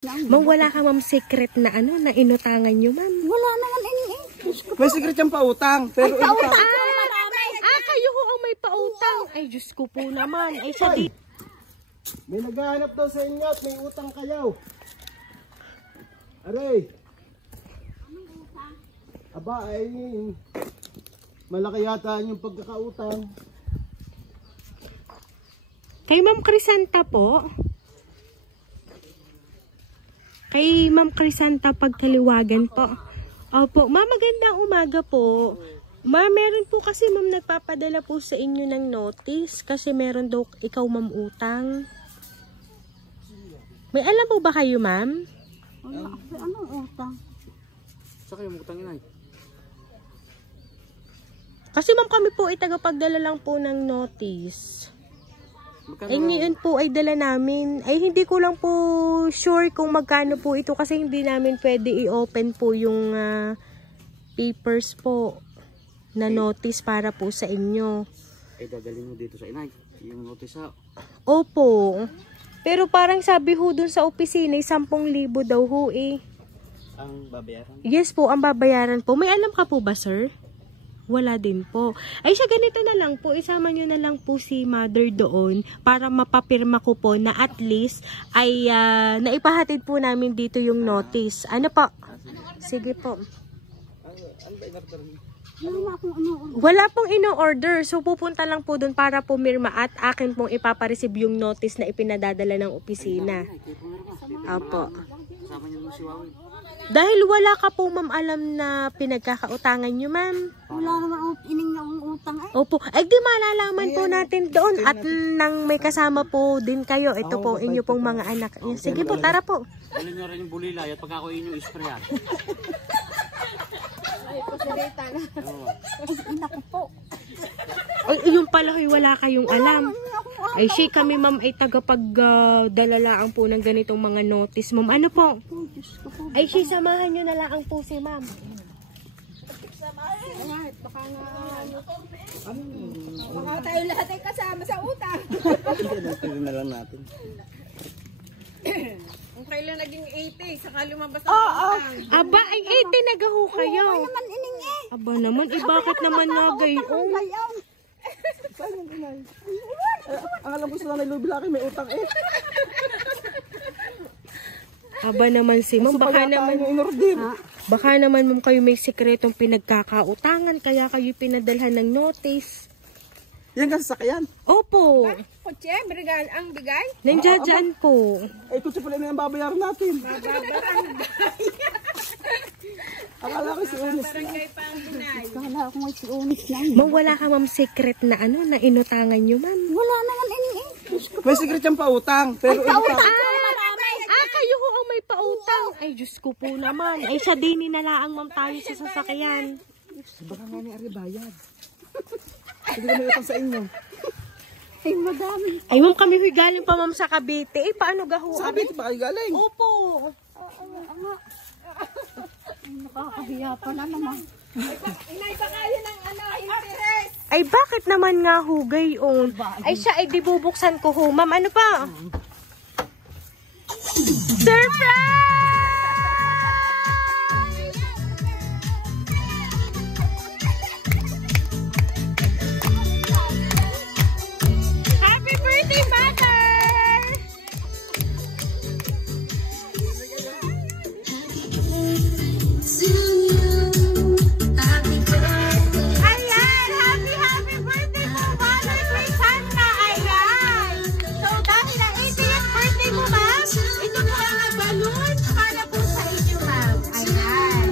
Ma'am, wala ka ma'am secret na ano, na inutangan nyo ma'am? Wala naman eh. May secret yung pautang. Pero ay, pautang! Kayo ho ang may pautang. Ay, Diyos ko po naman. Ay, sa di... May naghahanap daw sa inyo at may utang kayo. Aray! Anong utang? Aba, ay... Malaki yata yung pagkakautang. Kay Ma'am Crisanta po. Kay Ma'am Crisanta pagkaliwagan po. Opo, ma'am, magandang umaga po. Ma'am, meron po kasi ma'am nagpapadala po sa inyo ng notice kasi meron daw ikaw ma'am utang. May alam po ba kayo ma'am? Wala. Anong utang? Sa kayo utang inay? Kasi ma'am kami po ay tagapagdala lang po ng notice. Ay ngayon po ay dala namin. Ay hindi ko lang po sure kung magkano po ito kasi hindi namin pwede i-open po yung papers po na notice para po sa inyo. Ay dadalhin mo dito sa inay, yung notice ha? Opo. Pero parang sabi ho dun sa opisina 10,000 daw ho eh. Ang babayaran? Yes po, ang babayaran po. May alam ka po ba sir? Wala din po. Ay siya ganito na lang po. Isama nyo na lang po si mother doon para mapapirma ko po na at least ay naipahatid po namin dito yung notice. Ano po? Sige po. Wala pong ino-order. So pupunta lang po doon para pumirma at akin pong ipapareceive yung notice na ipinadadala ng opisina. Opo. Dahil wala ka po ma'am alam na pinagkakautangan nyo ma'am. Wala naman ining akong utang eh. Opo. Ay di malalaman po natin doon at nang may kasama po din kayo. Ito po inyo pong mga anak. Sige po, tara po. Alam nyo rin yung bulilay at pag ako inyong isprayan. Ay, pasalita na. Ay, inaku po. Ay, yung pala wala kayong alam. Ay, kami ma'am ay tagapagdalalaan po ng ganitong mga notice. Ma'am, ano po? Ay, samahan nyo na lang po si ma'am. Ay, baka nga... Baka tayo lahat ay kasama sa utang. Hindi na lang natin. Kung kailan naging 80, saka lumabas ang utang. Aba, ay 80 nagaho kayo. Ay, naman ining eh. Aba naman, bakit naman nga gayon? Saan yung inay? Ang alam ko sa nanay Lubilaki may utang eh. Aba naman si ma'am, baka naman ma'am kayo may sikretong pinagkakautangan kaya kayo pinadalhan ng notice. Yan kasi sakyan. Opo. Kotse, brigal ang bigay. Nandiyan po. Eh kung siya pala yung babayaran natin. Akala ko si Unis. Barangay pa ang binay. Kala ko may si Unis lang. Ma'am, wala ka ma'am secret na ano, na inutangan nyo ma'am? Wala naman ining eh. May secret yung pautang. Pero Kayo ho ang may pautang. Ay, Diyos ko po naman. Ay, sa dini na laang ma'am tayo sa sasakyan. baka nga ni Ari bayad. Hindi na may utang sa inyo. Ay, madami. Ay, ma'am, kami huy galing pa ma'am sa Cavite. Eh, paano gaho? Sa Cavite pa kayo galing? Opo. Ay, nakakahiya pa na naman. Inay pa kayo ng interest. Ay, bakit naman nga ho gayon? Ay, siya ay di bubuksan ko ho. Ma'am, ano pa? Surprise! Happy birthday, mother! Ayan! Happy birthday po, Mother Crisanta! Ayan! So, dahil na 80th birthday mo, ma'am, ito po ang balloon para po sa inyo, ma'am. Ayan!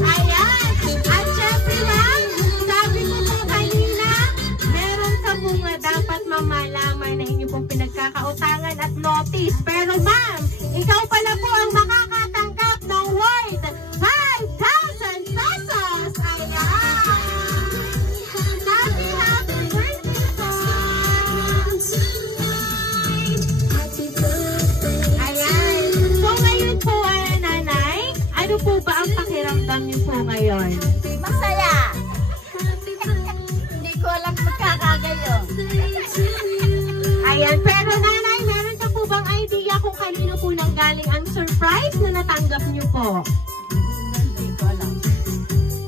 Ayan! At syempre, ma'am, sabi ko po kanina, meron ka po nga dapat mamalaman na inyo pong pinagkakautangan at notice. Pero, ma'am, ikaw pala po ang makakatanggap ng worth 5,000 pesos! Ayan! Happy birthday po! Ayan! So ngayon po, nanay, ano po ba ang pakiramdam niyo po ngayon? Masaya! Hindi ko alam magkakagayo. Ayan, pero na kanino po nanggaling ang surprise na natanggap niyo po?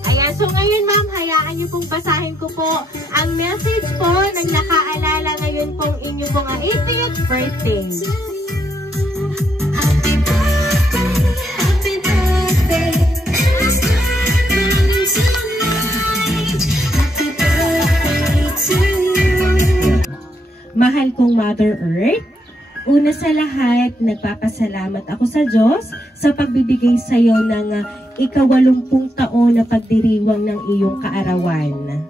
Ayan, so ngayon ma'am, hayaan niyo pong basahin ko po ang message po ng nakaalala ngayon pong inyo pong 80th birthday. Mahal kong Mother Earth, una sa lahat, nagpapasalamat ako sa Diyos sa pagbibigay sa iyo ng 80 taon na pagdiriwang ng iyong kaarawan.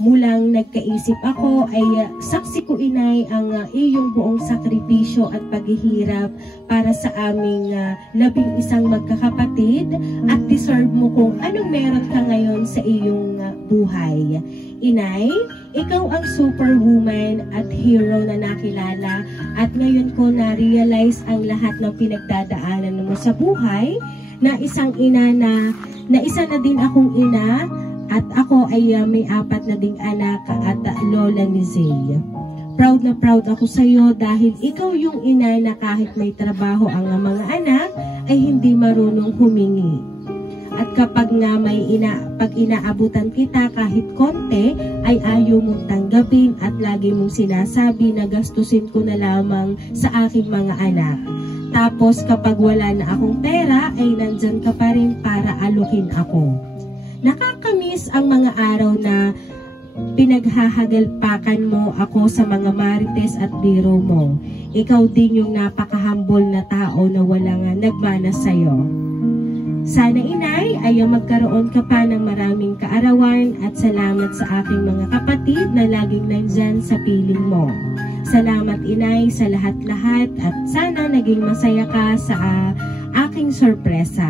Mulang nagkaisip ako ay saksi ko inay ang iyong buong sakripisyo at paghihirap para sa aming 11 magkakapatid at deserve mo kung anong meron ka ngayon sa iyong buhay. Inay, ikaw ang superwoman at hero na nakilala at ngayon ko na-realize ang lahat ng pinagdadaanan mo sa buhay na isang ina na isa na din akong ina at ako ay may 4 na ding anak at lola ni Zay. Proud na proud ako sa iyo dahil ikaw yung ina na kahit may trabaho ang mga anak ay hindi marunong humingi. At kapag nga pag inaabutan kita kahit konti, ay ayaw mong tanggapin at lagi mong sinasabi na gastusin ko na lamang sa aking mga anak. Tapos kapag wala na akong pera, ay nandyan ka pa rin para alukin ako. Nakakamiss ang mga araw na pinaghahagalpakan mo ako sa mga marites at biro mo. Ikaw din yung napakahambol na tao na walang nagmana sa'yo. Sana inay ay magkaroon ka pa ng maraming kaarawan at salamat sa aking mga kapatid na laging nandyan sa piling mo. Salamat inay sa lahat-lahat at sana naging masaya ka sa aking sorpresa.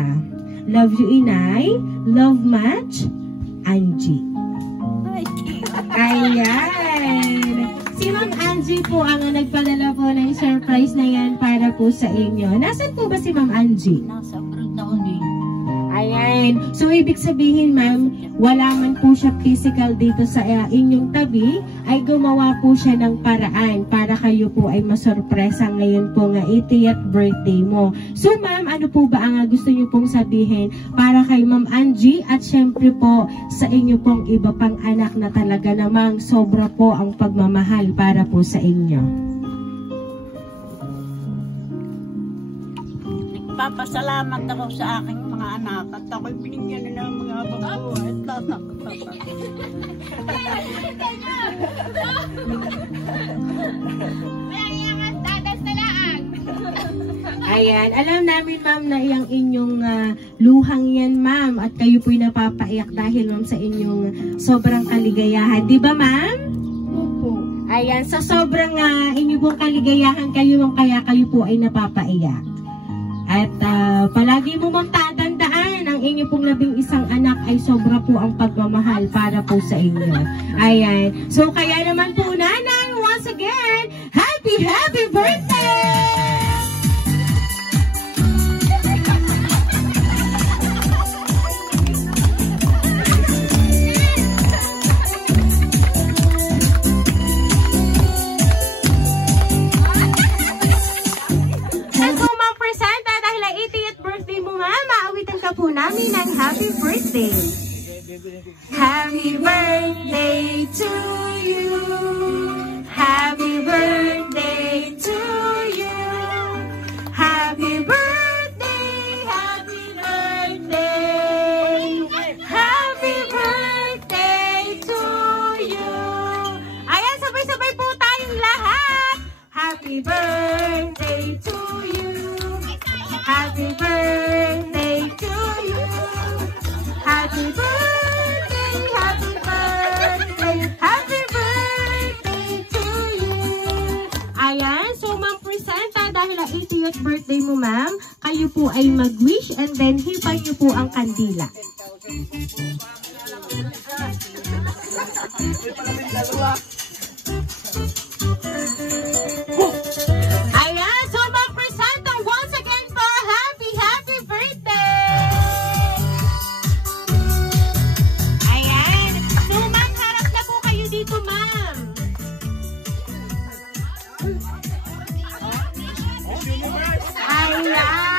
Love you inay. Love much, Angie. Ayan. Si Ma'am Angie po ang nagpadala po ng surprise na yan para po sa inyo. Nasaan po ba si Ma'am Angie? Nasa abroad na uli. Ayan. So, ibig sabihin, ma'am, wala man po siya physical dito sa inyong tabi, ay gumawa po siya ng paraan para kayo po ay masurpresa ngayon po nga 80th birthday mo. So, ma'am, ano po ba ang gusto niyo pong sabihin para kay Ma'am Angie at syempre po sa inyo pong iba pang anak na talaga namang sobra po ang pagmamahal para po sa inyo? Papasalamat ako sa aking mga anak at ako'y binigyan na ng mga abang at tanak. Ayan, alam namin ma'am na yung inyong luhang yan ma'am at kayo po'y napapaiyak dahil ma'am sa inyong sobrang kaligayahan. Di ba ma'am? Opo. Ayan, sa sobrang inyo pong kaligayahan kayo ma'am kaya kayo po ay napapaiyak. At palagi mo mong tatandaan, ang inyo pong 11 anak ay sobra po ang pagmamahal para po sa inyo. Ayan. So kaya naman po nanay, once again, happy birthday! Po namin ng happy birthday. Happy birthday to you. Happy birthday to you. Happy birthday, happy birthday. Happy birthday to you. Ayan, sabay-sabay po tayong lahat. Happy birthday to you. Happy birthday to you. Happy birthday, happy birthday, happy birthday to you. Ayan, so ma'am presenta dahil 80th birthday mo ma'am, kayo po ay mag-wish and then hipan niyo po ang kandila. Ayan, so ma'am presenta once again po, happy birthday! Ayan, so ma'am harap na po kayo dito ma'am. lang yan.